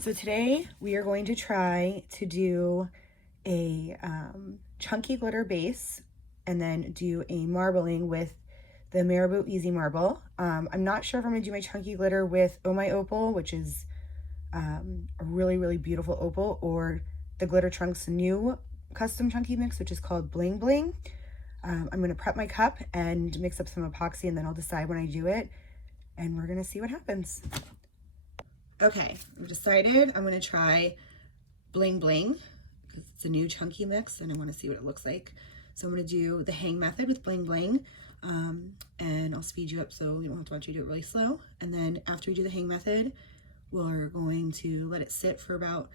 So today we are going to try to do a chunky glitter base and then do a marbling with the Marabu Easy Marble. I'm not sure if I'm going to do my chunky glitter with Oh My Opal, which is a really beautiful opal, or the Glitter Trunks new custom chunky mix, which is called Bling Bling. I'm going to prep my cup and mix up some epoxy, and then I'll decide when I do it, and we're going to see what happens. Okay, I've decided I'm going to try Bling Bling because it's a new chunky mix and I want to see what it looks like. So I'm going to do the hang method with Bling Bling, and I'll speed you up so you don't have to watch me do it really slow. And then after we do the hang method, we're going to let it sit for about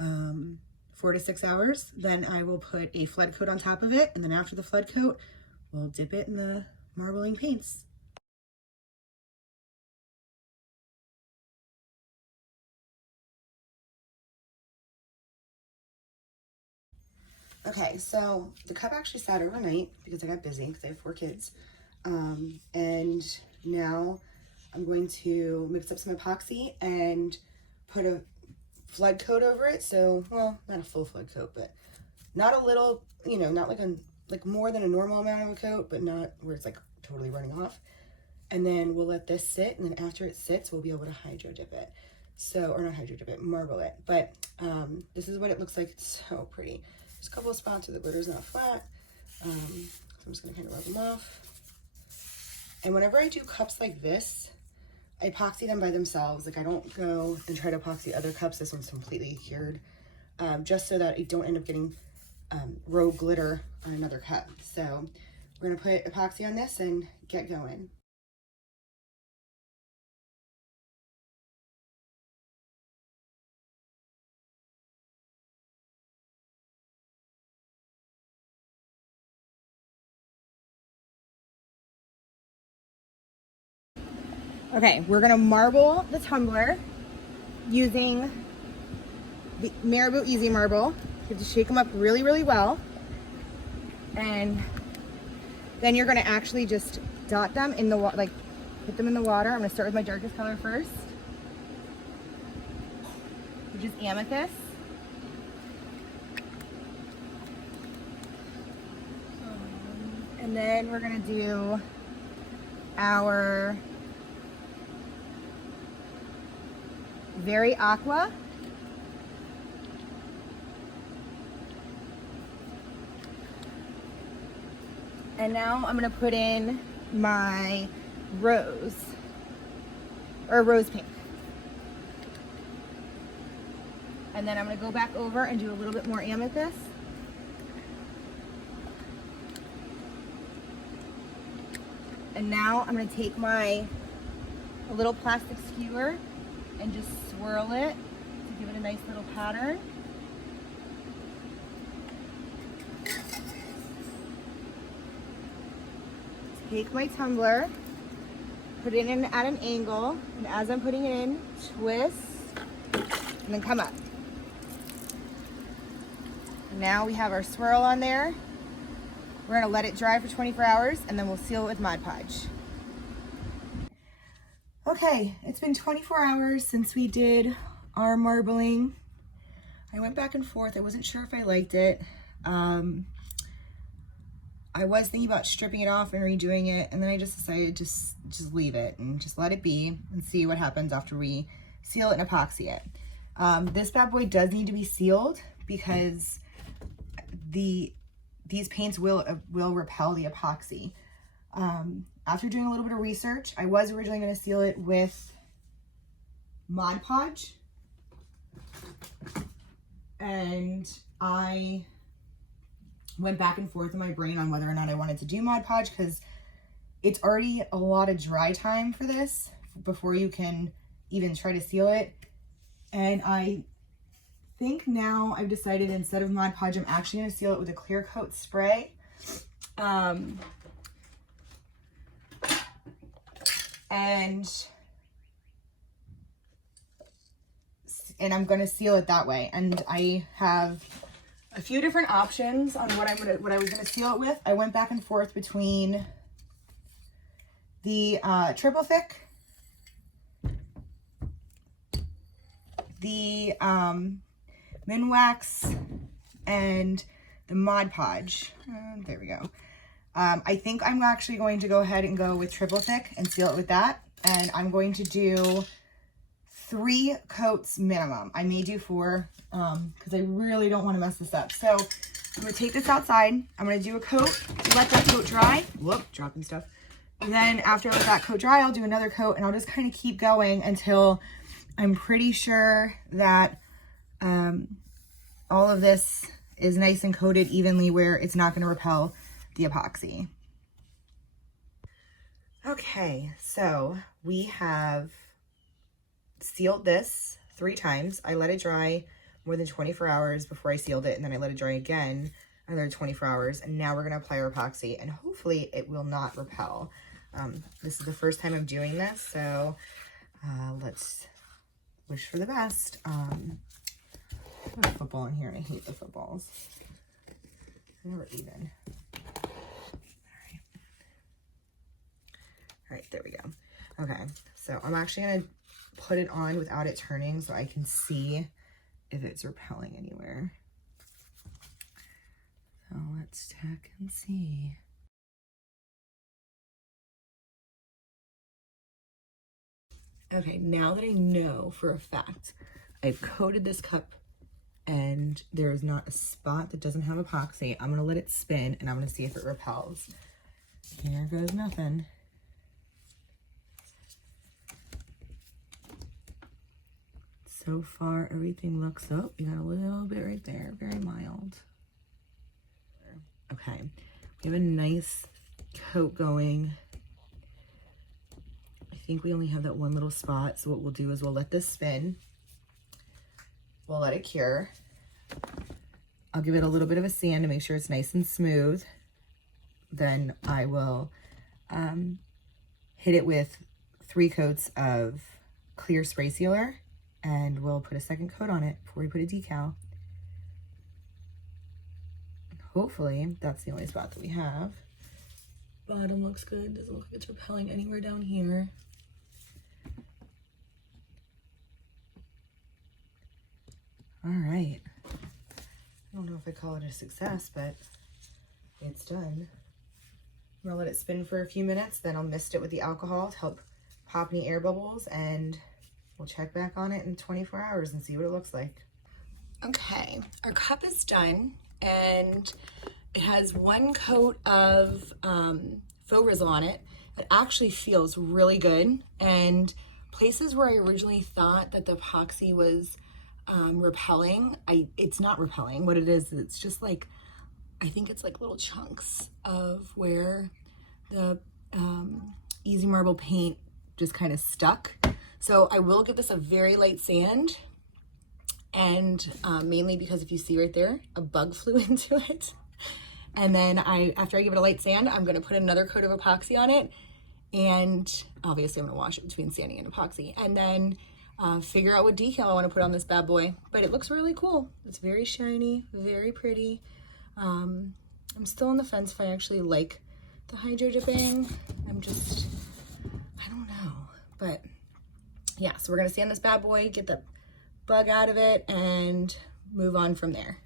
4 to 6 hours. Then I will put a flood coat on top of it, and then after the flood coat, we'll dip it in the marbling paints. Okay, so the cup actually sat overnight because I got busy because I have 4 kids. And now I'm going to mix up some epoxy and put a flood coat over it. So, well, not a full flood coat, but not a little, not like more than a normal amount of a coat, but not where it's like totally running off. And then we'll let this sit, and then after it sits, we'll be able to hydro dip it. So, or not hydro dip it, marble it. But this is what it looks like. It's so pretty. There's a couple of spots where the glitter's not flat. So I'm just gonna kind of rub them off. And whenever I do cups like this, I epoxy them by themselves. Like I don't go and try to epoxy other cups. This one's completely cured. Just so that I don't end up getting rogue glitter on another cup. So we're gonna put epoxy on this and get going. Okay, we're gonna marble the tumbler using the Marabu Easy Marble. You have to shake them up really well. And then you're gonna actually just dot them in the water, like put them in the water. I'm gonna start with my darkest color first, which is amethyst. And then we're gonna do our Very Aqua. And now I'm gonna put in my rose, or rose pink. And then I'm gonna go back over and do a little bit more amethyst. And now I'm gonna take my little plastic skewer and just swirl it to give it a nice little pattern. Take my tumbler, put it in at an angle, and as I'm putting it in, twist, and then come up. And now we have our swirl on there. We're gonna let it dry for 24 hours, and then we'll seal it with Mod Podge. Okay, it's been 24 hours since we did our marbling. I went back and forth. I wasn't sure if I liked it. I was thinking about stripping it off and redoing it, and then I just decided just leave it and just let it be and see what happens after we seal it and epoxy it. This bad boy does need to be sealed because these paints will repel the epoxy. After doing a little bit of research, I was originally going to seal it with Mod Podge, and I went back and forth in my brain on whether or not I wanted to do Mod Podge because it's already a lot of dry time for this before you can even try to seal it. And I think now I've decided instead of Mod Podge, I'm actually going to seal it with a clear coat spray. And I'm going to seal it that way. And I have a few different options on what I was going to seal it with. I went back and forth between the triple thick the Minwax and the Mod Podge. There we go. I think I'm actually going to go ahead and go with triple thick and seal it with that. And I'm going to do 3 coats minimum. I may do 4 because I really don't want to mess this up. So I'm going to take this outside. I'm going to do a coat, let that coat dry. Whoop, dropping stuff. And then after I let that coat dry, I'll do another coat, and I'll just kind of keep going until I'm pretty sure that all of this is nice and coated evenly where it's not going to repel the epoxy. Okay, so we have sealed this 3 times. I let it dry more than 24 hours before I sealed it, and then I let it dry again another 24 hours, and now we're going to apply our epoxy, and hopefully it will not repel. This is the first time I'm doing this, so let's wish for the best. There's a football in here, and I hate the footballs. They're never even. All right, there we go. Okay, so I'm actually going to put it on without it turning so I can see if it's repelling anywhere. So let's check and see. Okay, now that I know for a fact I've coated this cup and there is not a spot that doesn't have epoxy, I'm going to let it spin and I'm going to see if it repels. Here goes nothing. So far, everything looks, oh, you got a little bit right there, very mild. Okay, we have a nice coat going. I think we only have that one little spot, so what we'll do is we'll let this spin. We'll let it cure. I'll give it a little bit of a sand to make sure it's nice and smooth. Then I will hit it with 3 coats of clear spray sealer, and we'll put a second coat on it before we put a decal. Hopefully that's the only spot that we have. Bottom looks good. Doesn't look like it's repelling anywhere down here. All right. I don't know if I call it a success, but it's done. I'm gonna let it spin for a few minutes, then I'll mist it with the alcohol to help pop any air bubbles, and we'll check back on it in 24 hours and see what it looks like. Okay, our cup is done, and it has 1 coat of faux Rizzle on it. It actually feels really good, and places where I originally thought that the epoxy was repelling, it's not repelling. What it is, it's just like, I think it's like little chunks of where the Easy Marble paint just kind of stuck. So I will give this a very light sand, and mainly because if you see right there, a bug flew into it. And then after I give it a light sand, I'm gonna put another coat of epoxy on it, and obviously I'm gonna wash it between sanding and epoxy, and then figure out what decal I wanna put on this bad boy. But it looks really cool. It's very shiny, very pretty. I'm still on the fence if I actually like the hydro dipping. I don't know, but yeah, so we're gonna sand this bad boy, get the bug out of it, and move on from there.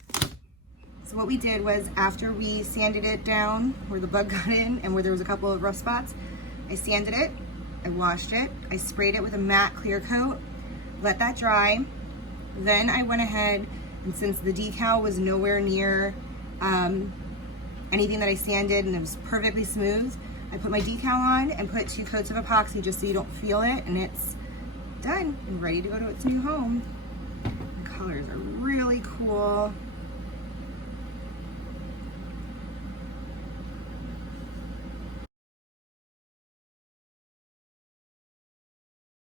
So what we did was, after we sanded it down where the bug got in and where there was a couple of rough spots, I sanded it, I washed it, I sprayed it with a matte clear coat, let that dry. Then I went ahead, and since the decal was nowhere near anything that I sanded and it was perfectly smooth, I put my decal on and put 2 coats of epoxy just so you don't feel it, and it's done and ready to go to its new home. The colors are really cool.